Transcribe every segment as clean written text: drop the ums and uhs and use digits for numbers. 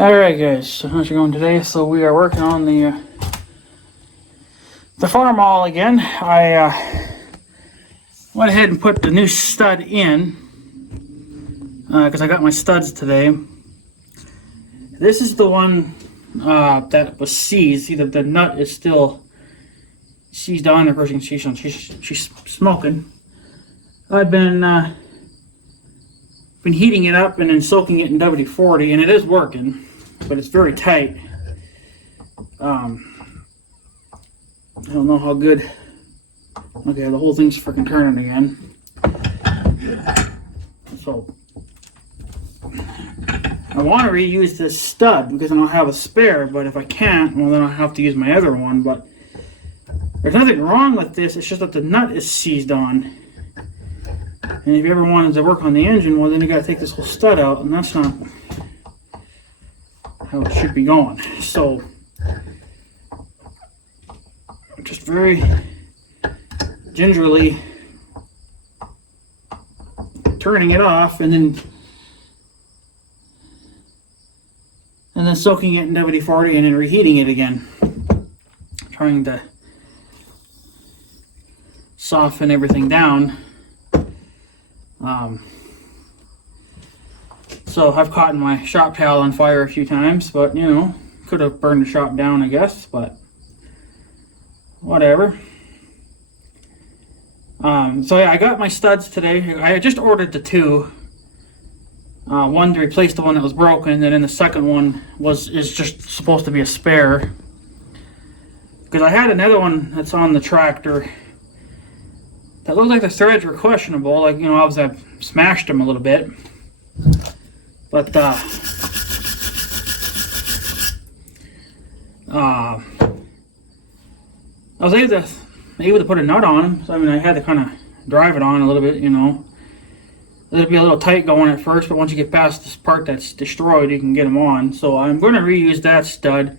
Alright guys, so how's it going today? So we are working on the farmall again. I went ahead and put the new stud in because I got my studs today. This is the one that was seized. See, the nut is still seized on. Of course you can see she's smoking. I've been heating it up and then soaking it in WD-40, and it is working, but it's very tight. I don't know how good. Okay, the whole thing's freaking turning again. So I want to reuse this stud because I don't have a spare, but if I can't, well then I'll have to use my other one. But there's nothing wrong with this, it's just that the nut is seized on. And if you ever wanted to work on the engine, well then you gotta take this whole stud out, and that's not how it should be going. So just very gingerly turning it off and then soaking it in WD-40 and then reheating it again, trying to soften everything down. So I've caught my shop towel on fire a few times, but you know, could have burned the shop down, I guess, but whatever. So yeah, I got my studs today. I just ordered the two. One to replace the one that was broken, and then the second one is just supposed to be a spare. Because I had another one that's on the tractor that looked like the threads were questionable. Like, you know, I've smashed them a little bit. But I was able to put a nut on them. So I mean, I had to kind of drive it on a little bit, you know. It'll be a little tight going at first, but once you get past this part that's destroyed, you can get them on. So I'm going to reuse that stud.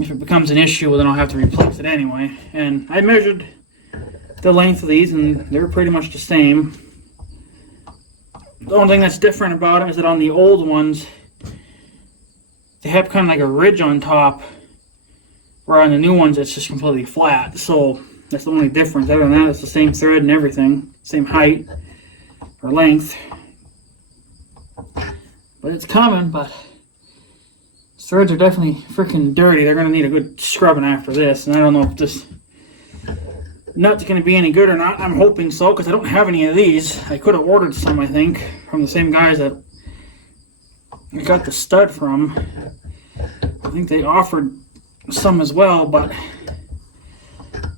If it becomes an issue, well, then I'll have to replace it anyway. And I measured the length of these, and they're pretty much the same. The only thing that's different about them is that on the old ones, they have kind of like a ridge on top, where on the new ones it's just completely flat. So that's the only difference. Other than that, it's the same thread and everything, same height or length. But it's coming, but threads are definitely freaking dirty. They're going to need a good scrubbing after this, and I don't know if this nut's going to be any good or not. I'm hoping so, because I don't have any of these. I could have ordered some, I think, from the same guys that I got the stud from. I think they offered some as well, but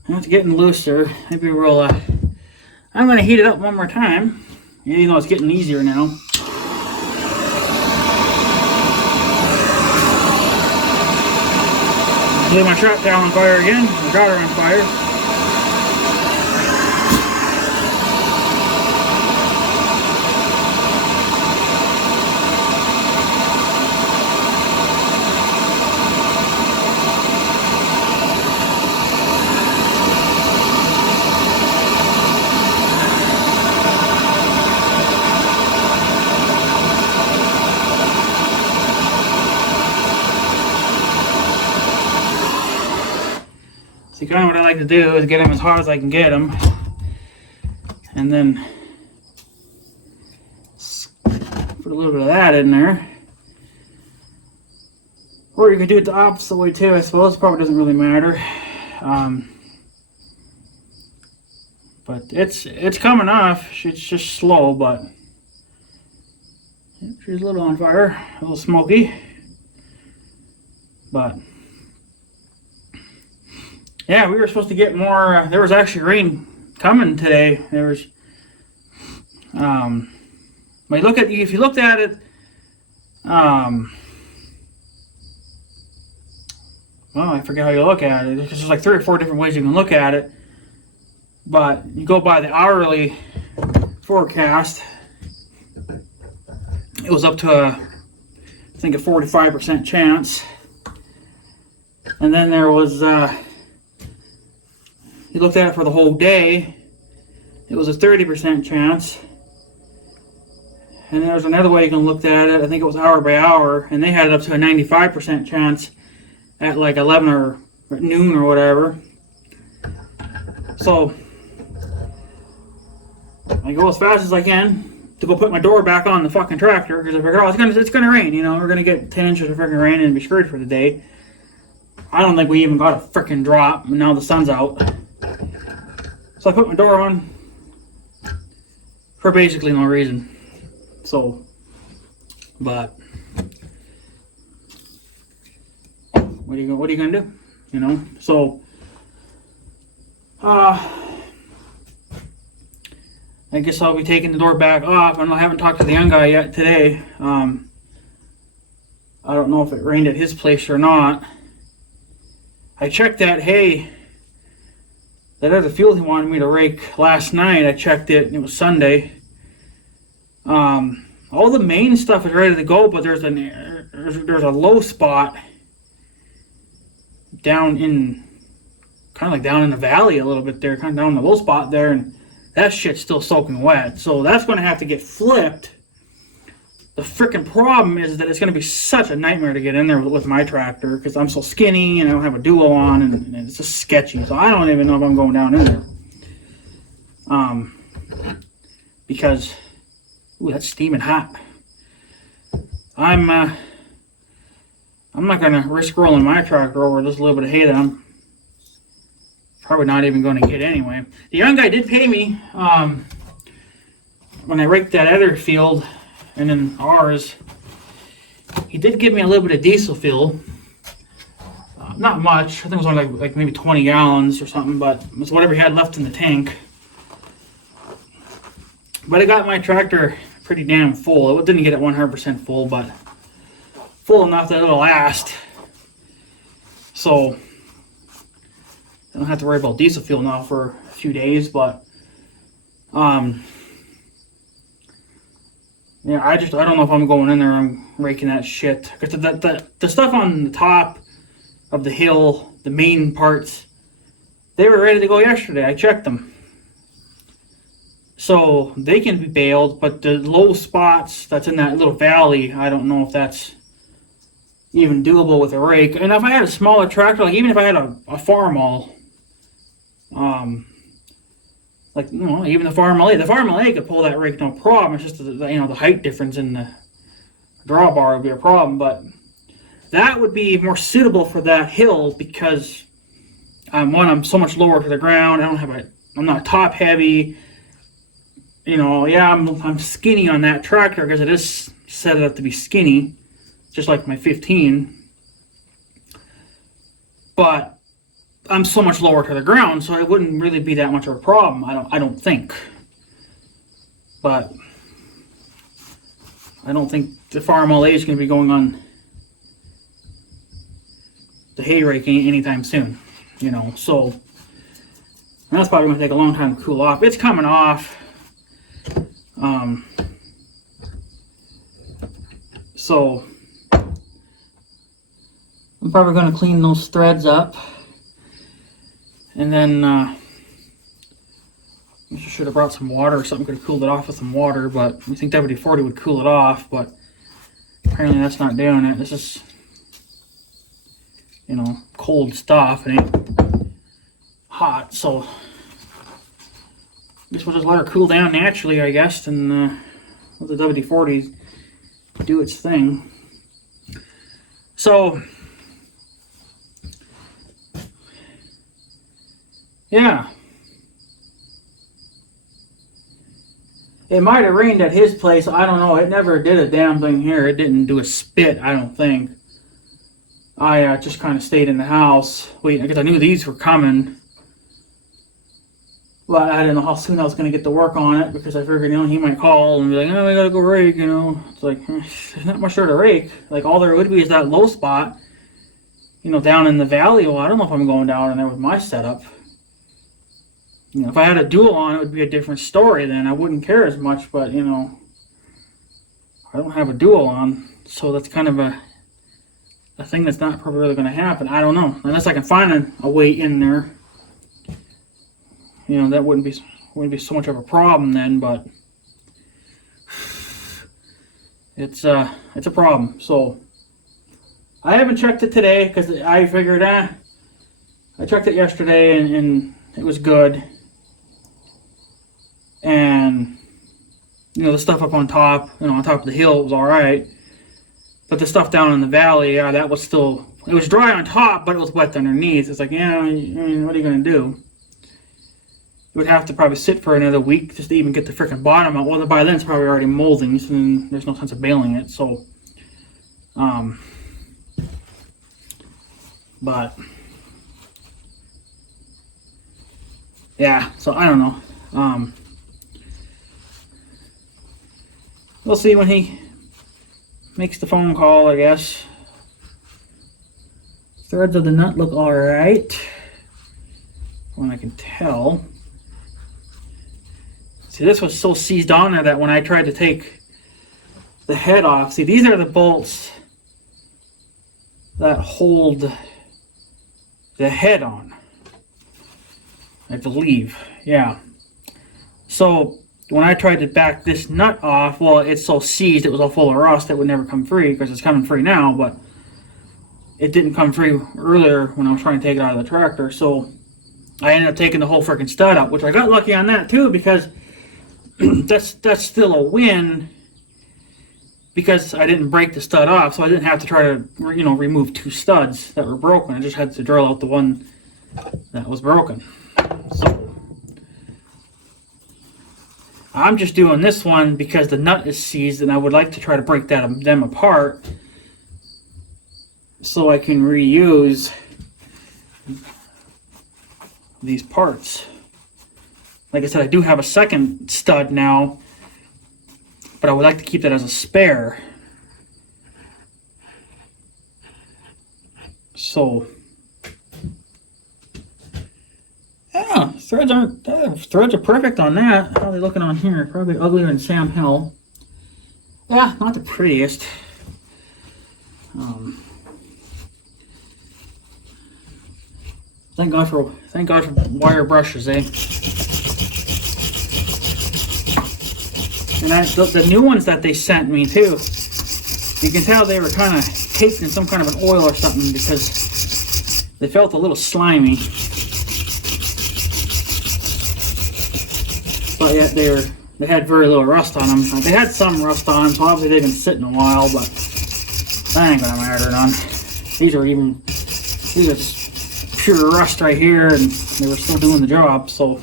it's getting looser. Maybe we'll I'm going to heat it up one more time, even though it's getting easier now. Leave my shop towel on fire again. I got her on fire. See, kind of what I like to do is get them as hot as I can get them, and then put a little bit of that in there. Or you could do it the opposite way too, I suppose. It probably doesn't really matter. But it's coming off. It's just slow, but she's a little on fire, a little smoky, but yeah, we were supposed to get more. There was actually rain coming today. There was, if you looked at it, well, I forget how you look at it. There's like 3 or 4 different ways you can look at it. But you go by the hourly forecast, it was up to I think a 45% chance. And then there was you looked at it for the whole day, it was a 30% chance. and then there's another way you can look at it. I think it was hour by hour, and they had it up to a 95% chance at like 11 or noon or whatever. So I go as fast as I can to go put my door back on the fucking tractor because I figured, oh, it's gonna rain. You know, we're gonna get 10 inches of freaking rain and be screwed for the day. I don't think we even got a freaking drop, and now the sun's out. So I put my door on for basically no reason. So, but what are you gonna do? You know. So, I guess I'll be taking the door back off. I haven't talked to the young guy yet today. I don't know if it rained at his place or not. I checked that hay, that other field he wanted me to rake last night. I checked it, and it was Sunday. All the main stuff is ready to go, but there's a low spot down in, kind of like down in the valley a little bit there, kind of down in the low spot there, and that shit's still soaking wet. So that's going to have to get flipped. The freaking problem is that it's going to be such a nightmare to get in there with my tractor because I'm so skinny and I don't have a duo on, and it's just sketchy. So I don't even know if I'm going down in there. Because, ooh, that's steaming hot. I'm not going to risk rolling my tractor over just a little bit of hay that I'm probably not even going to get anyway. The young guy did pay me when I raked that other field and then ours. He did give me a little bit of diesel fuel. Not much. I think it was only like maybe 20 gallons or something, but it was whatever he had left in the tank. But I got my tractor pretty damn full. It didn't get it 100% full, but full enough that it'll last. So I don't have to worry about diesel fuel now for a few days, but yeah, I don't know if I'm going in there and raking that shit. Because the stuff on the top of the hill, the main parts, they were ready to go yesterday. I checked them. So they can be baled, but the low spots that's in that little valley, I don't know if that's even doable with a rake. And if I had a smaller tractor, like even if I had a farmall, like, you know, even the farmall A could pull that rake no problem. It's just the height difference in the drawbar would be a problem, but that would be more suitable for that hill because one, I'm so much lower to the ground. I'm not top heavy. You know, yeah, I'm skinny on that tractor because it is set up to be skinny, just like my 15. But I'm so much lower to the ground, so it wouldn't really be that much of a problem. I don't think. But I don't think the farmall A is going to be going on the hay rake anytime soon. You know, so that's probably going to take a long time to cool off. It's coming off. So I'm probably going to clean those threads up. And then I should have brought some water or something. Could have cooled it off with some water, but I think WD-40 would cool it off, but apparently that's not doing it. This is, you know, cold stuff. It ain't hot, so I guess we'll just let her cool down naturally, I guess, and let the WD-40 do its thing. So yeah. It might have rained at his place. I don't know. It never did a damn thing here. It didn't do a spit, I don't think. I just kind of stayed in the house waiting because I knew these were coming. But I didn't know how soon I was going to get to work on it because I figured, you know, he might call and be like, oh, I got to go rake, you know. It's like, there's not much there to rake. Like, all there would be is that low spot, you know, down in the valley. Well, I don't know if I'm going down in there with my setup. You know, if I had a dual on, it would be a different story then. I wouldn't care as much, but, you know, I don't have a dual on, so that's kind of a thing that's not probably really going to happen. I don't know. Unless I can find a way in there. You know, that wouldn't be so much of a problem then, but it's a problem. So I haven't checked it today because I figured, I checked it yesterday and it was good. And, the stuff up on top, on top of the hill was all right. But the stuff down in the valley, yeah, that was still, it was dry on top, but it was wet underneath. It's like, yeah, I mean, what are you going to do? You would have to probably sit for another week just to even get the freaking bottom out. Well, by then it's probably already molding, so then there's no sense of baling it. So, but, yeah, so I don't know. We'll see when he makes the phone call, I guess. Threads of the nut look alright, when I can tell. See, this was so seized on there that when I tried to take the head off, see, these are the bolts that hold the head on, I believe. Yeah. So when I tried to back this nut off, well, it's so seized, it was all full of rust, it would never come free, because it's coming free now, but it didn't come free earlier when I was trying to take it out of the tractor. So I ended up taking the whole freaking stud out, which I got lucky on that too, because that's still a win, because I didn't break the stud off, so I didn't have to try to remove two studs that were broken. I just had to drill out the one that was broken. So I'm just doing this one because the nut is seized, and I would like to try to break them apart so I can reuse these parts. Like I said, I do have a second stud now, but I would like to keep that as a spare. So, yeah, threads are perfect on that. How are they looking on here? Probably uglier than Sam Hill. Yeah, not the prettiest. Thank God for wire brushes, eh? And the new ones that they sent me too, you can tell they were kind of caked in some kind of an oil or something, because they felt a little slimy. But yet they had very little rust on them. They had some rust on them, so obviously they've been sitting a while, but that ain't gonna matter none. These are just pure rust right here, and they were still doing the job, so.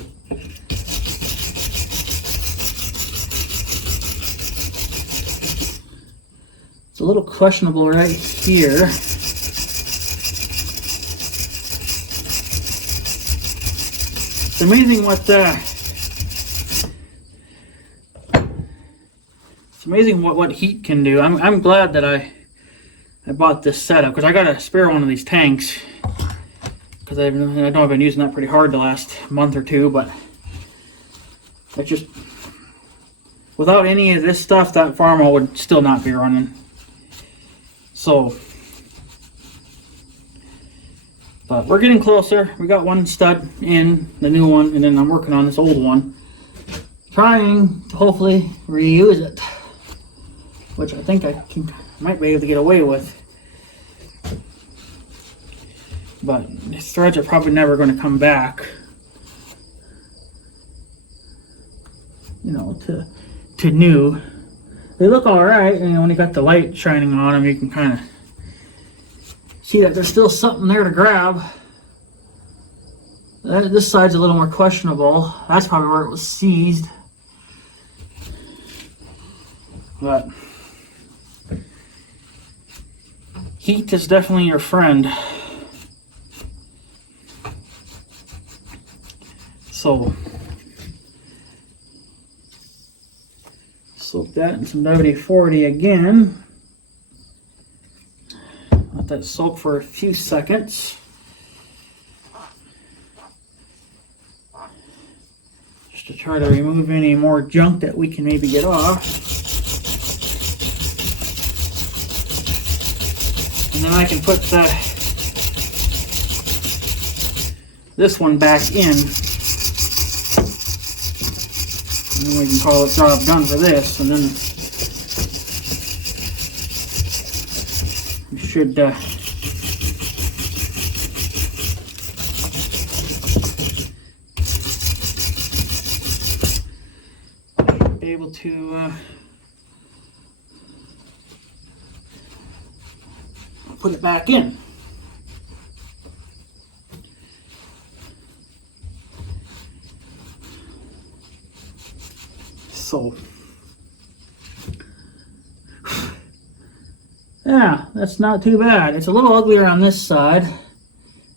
It's a little questionable right here. It's amazing what heat can do. I'm glad that I bought this setup, because I got a spare one of these tanks, because I know I've been using that pretty hard the last month or two, but it's just, without any of this stuff, that farmall would still not be running. So, but we're getting closer. We got one stud in, the new one, and then I'm working on this old one, trying to hopefully reuse it, which I think might be able to get away with. But these threads are probably never going to come back, to new. They look all right, and when you got the light shining on them, you can kind of see that there's still something there to grab. This side's a little more questionable. That's probably where it was seized. But heat is definitely your friend. So soak that in some WD-40 again. Let that soak for a few seconds. Just to try to remove any more junk that we can maybe get off. And then I can put this one back in. And then we can call it job done for this, and then you should be able to put it back in. So yeah, that's not too bad. It's a little uglier on this side.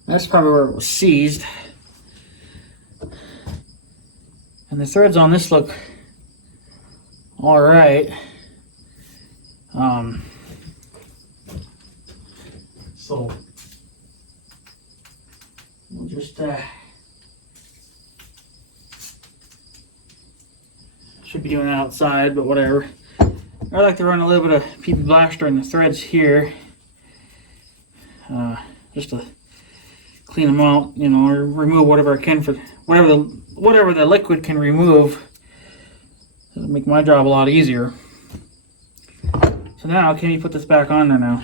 That's probably where it was seized. And the threads on this look all right. So we'll just should be doing it outside, but whatever. I like to run a little bit of PP Blaster in the threads here, just to clean them out, you know, or remove whatever I can for whatever the liquid can remove. It'll make my job a lot easier. So now, can you put this back on there now?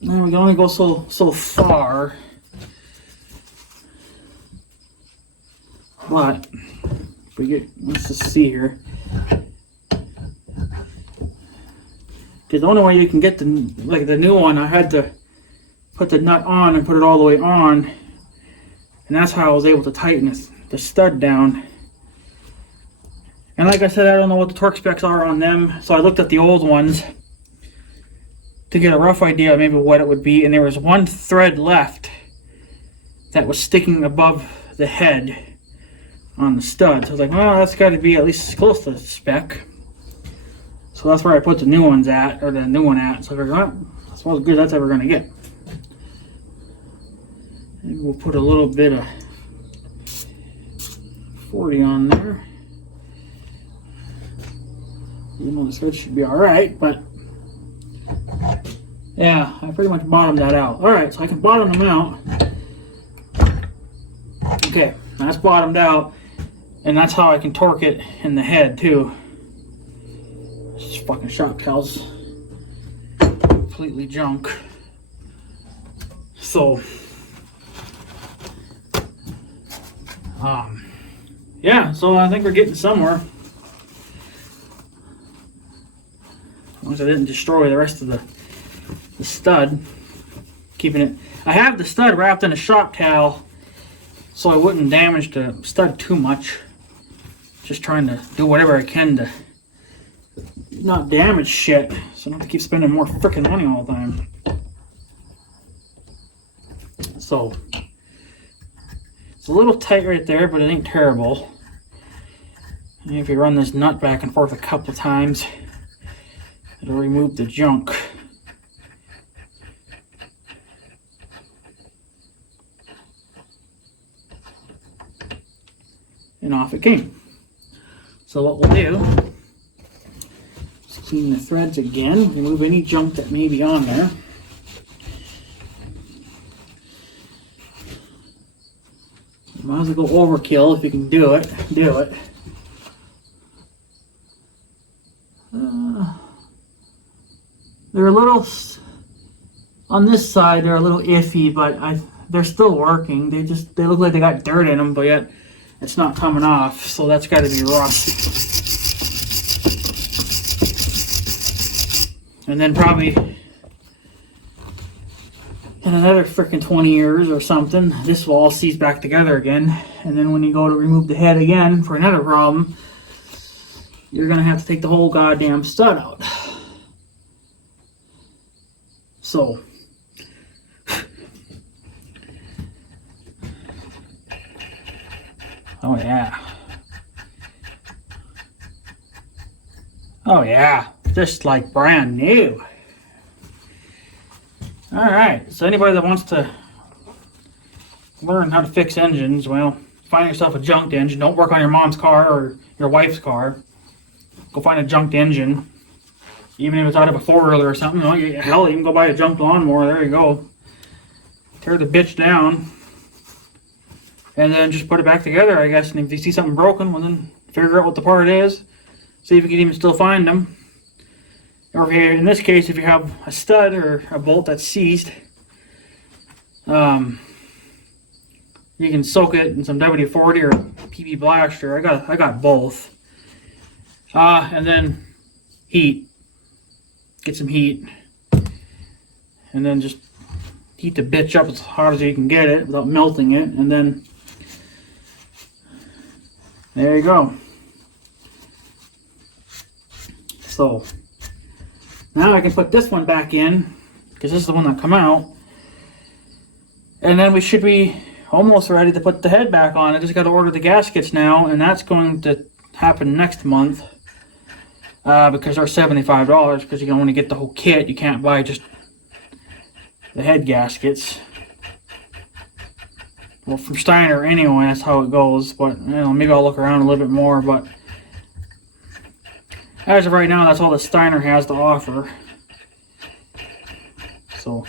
Now we can only go so far, but if we get, let's just see here, because the only way you can get the new one, I had to put the nut on and put it all the way on, and that's how I was able to tighten the stud down. And like I said, I don't know what the torque specs are on them, so I looked at the old ones to get a rough idea of maybe what it would be, and there was one thread left that was sticking above the head on the stud. So I was like, well, that's got to be at least close to the spec. So that's where I put the new ones at, or the new one at. So I figured, well, that's as good as that's ever going to get. Maybe we'll put a little bit of 40 on there. Even though the thread should be alright, but yeah, I pretty much bottomed that out. Alright, so I can bottom them out. Okay, that's bottomed out, and that's how I can torque it in the head too. This fucking shop towel's completely junk. So yeah, so I think we're getting somewhere. As long as I didn't destroy the rest of the stud. Keeping it, I have the stud wrapped in a shop towel so I wouldn't damage the stud too much. Just trying to do whatever I can to not damage shit, so I don't have to keep spending more freaking money all the time. So it's a little tight right there, but it ain't terrible. And if you run this nut back and forth a couple times, it'll remove the junk. And off it came. So what we'll do is clean the threads again, remove any junk that may be on there. You might as well go overkill if you can do it. Do it. They're a little, on this side they're a little iffy, but they're still working. They look like they got dirt in them, but yet it's not coming off, so that's got to be rust. And then probably in another freaking 20 years or something, this will all seize back together again. And then when you go to remove the head again for another problem, you're going to have to take the whole goddamn stud out. So oh yeah. Oh yeah. Just like brand new. Alright, so anybody that wants to learn how to fix engines, well, find yourself a junked engine. Don't work on your mom's car or your wife's car. Go find a junked engine. Even if it's out of a 4-wheeler or something, you know, hell, you can go buy a junked lawnmower. There you go. Tear the bitch down. and then just put it back together, I guess. And if you see something broken, well, then figure out what the part is. See if you can even still find them. Or if you, in this case, if you have a stud or a bolt that's seized, you can soak it in some WD-40 or PP Blaster. I got both. And then heat. Get some heat, and then just heat the bitch up as hot as you can get it without melting it, and then there you go. So now I can put this one back in, because this is the one that come out, and then we should be almost ready to put the head back on. I just got to order the gaskets now, and that's going to happen next month, because they're $75, because you can only get the whole kit. You can't buy just the head gaskets. Well, from Steiner anyway, that's how it goes. But you know, maybe I'll look around a little bit more. But as of right now, that's all that Steiner has to offer. So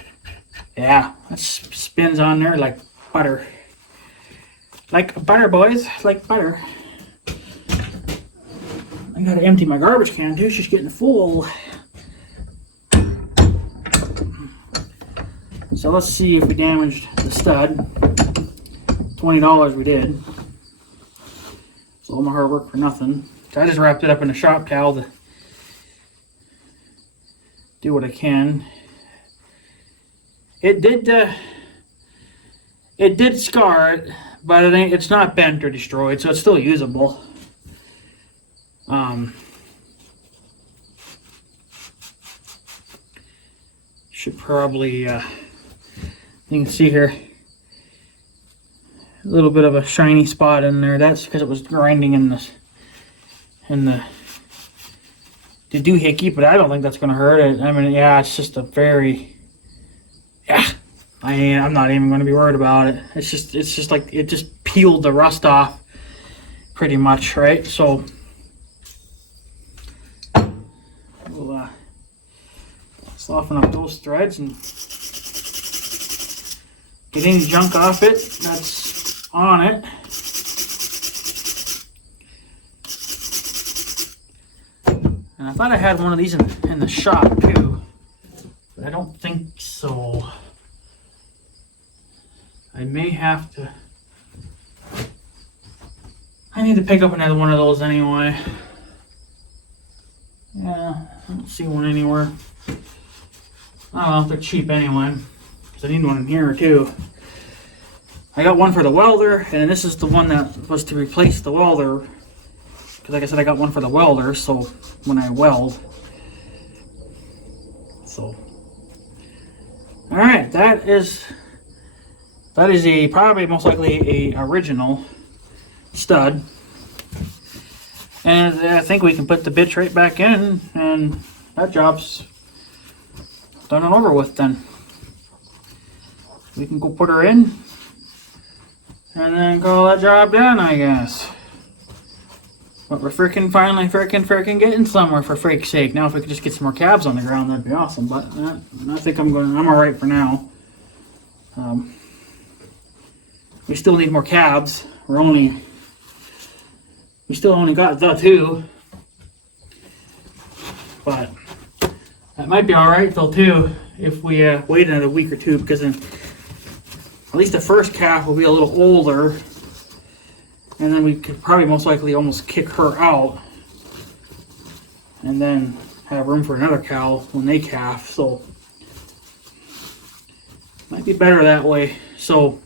yeah, that spins on there like butter. Like butter, boys. Like butter. I gotta empty my garbage can too. She's getting full. So let's see if we damaged the stud. $20 we did. So all my hard work for nothing. So I just wrapped it up in a shop towel to do what I can. It did scar it, but it's not bent or destroyed, so it's still usable. Should probably, you can see here, a little bit of a shiny spot in there. That's because it was grinding in the doohickey, but I don't think that's going to hurt it. I mean, yeah, it's just a very, yeah, I'm not even going to be worried about it. It's just like, it just peeled the rust off pretty much, right? So we'll soften up those threads and get any junk off it that's on it. And I thought I had one of these in the shop too, but I don't think so. I may have to, I need to pick up another one of those anyway. Yeah, I don't see one anywhere. I don't know if they're cheap anyway, because I need one in here too. I got one for the welder, and this is the one that was to replace the welder. Because like I said, I got one for the welder, so when I weld. So, alright, that is a probably most likely a original stud. And I think we can put the bitch right back in, and that job's done and over with then. We can go put her in, and then call that job done, I guess. But we're finally getting somewhere, for freak's sake. Now if we could just get some more cabs on the ground, that'd be awesome. But I think I'm alright for now. We still need more cabs. We still only got the 2. But that might be alright though too, if we wait another week or two, because then at least the first calf will be a little older, and then we could probably most likely almost kick her out, and then have room for another cow when they calf. So might be better that way. So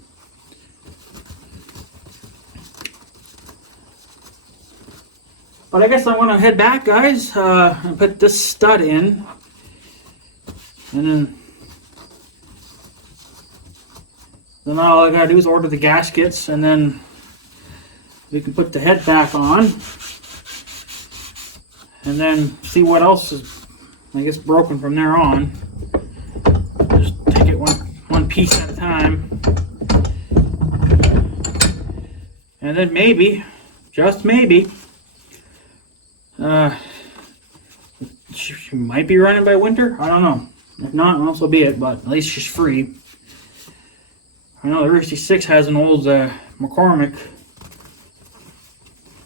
but I guess I want to head back, guys, and put this stud in. And then all I gotta do is order the gaskets, and then we can put the head back on. And then see what else is, I guess, broken from there on. Just take it one piece at a time. And then maybe, just maybe, she might be running by winter. I don't know. If not, well, so be it. But at least she's free. I know the Roosty 6 has an old McCormick.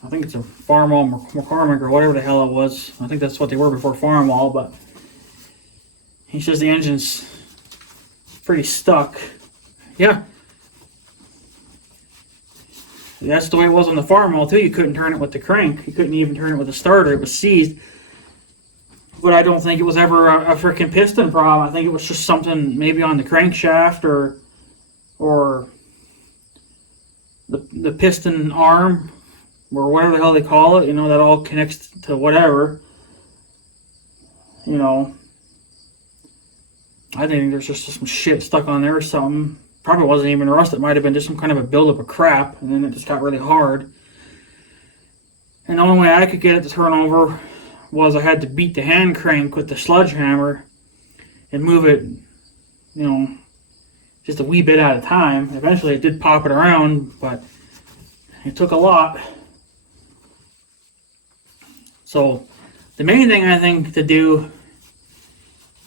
I think it's a farmall McCormick or whatever the hell it was. I think that's what they were before farmall, but he says the engine's pretty stuck. Yeah. That's the way it was on the farmall too. You couldn't turn it with the crank. You couldn't even turn it with the starter. It was seized. But I don't think it was ever a freaking piston problem. I think it was just something maybe on the crankshaft or the piston arm or whatever the hell they call it. You know, that all connects to whatever. You know, I think there's just some shit stuck on there or something. Probably wasn't even rust. It might have been just some kind of a buildup of crap, and then it just got really hard. And the only way I could get it to turn over was I had to beat the hand crank with the sledgehammer and move it, you know, just a wee bit at a time. Eventually it did pop it around, but it took a lot. So the main thing I think to do,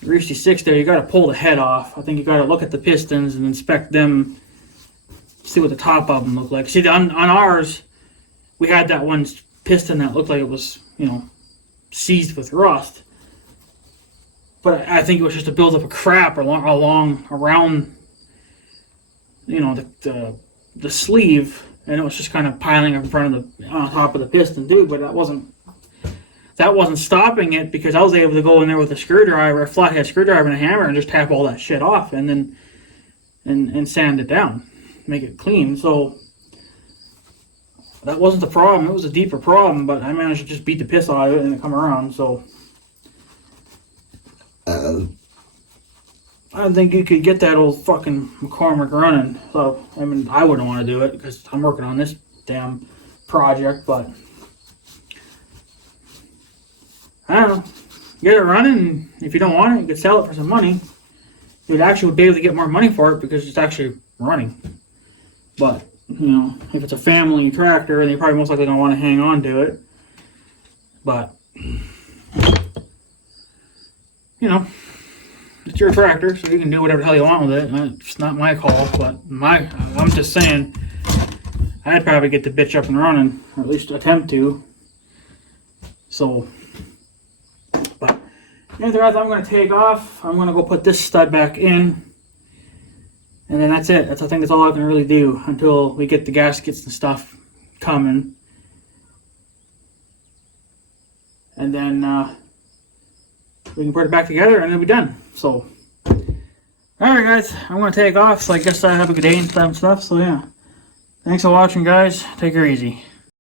the Reach 6 there, you got to pull the head off. I think you got to look at the pistons and inspect them, see what the top of them look like. See, on ours, we had that one piston that looked like it was, you know, seized with rust, but I think it was just a buildup of crap around, you know, the sleeve, and it was just kind of piling up in front of on top of the piston too. But that wasn't stopping it, because I was able to go in there with a screwdriver, a flathead screwdriver and a hammer, and just tap all that shit off, and then and sand it down, make it clean. So that wasn't the problem. It was a deeper problem, but I managed to just beat the piss out of it and it come around. So I don't think you could get that old fucking McCormick running. So I mean, I wouldn't want to do it because I'm working on this damn project. But I don't know. Get it running. And if you don't want it, you could sell it for some money. You'd actually be able to get more money for it because it's actually running. But you know, if it's a family tractor, then you're probably most likely going to want to hang on to it. But, you know, it's your tractor, so you can do whatever the hell you want with it. It's not my call, but I'm just saying, I'd probably get the bitch up and running, or at least attempt to. So, but, anything else I'm going to take off, I'm going to go put this stud back in. And then that's it. I think that's all I can really do until we get the gaskets and stuff coming. And then we can put it back together and it'll be done. So, alright guys, I'm going to take off. So I guess I have a good day and stuff. So yeah. Thanks for watching guys. Take her easy.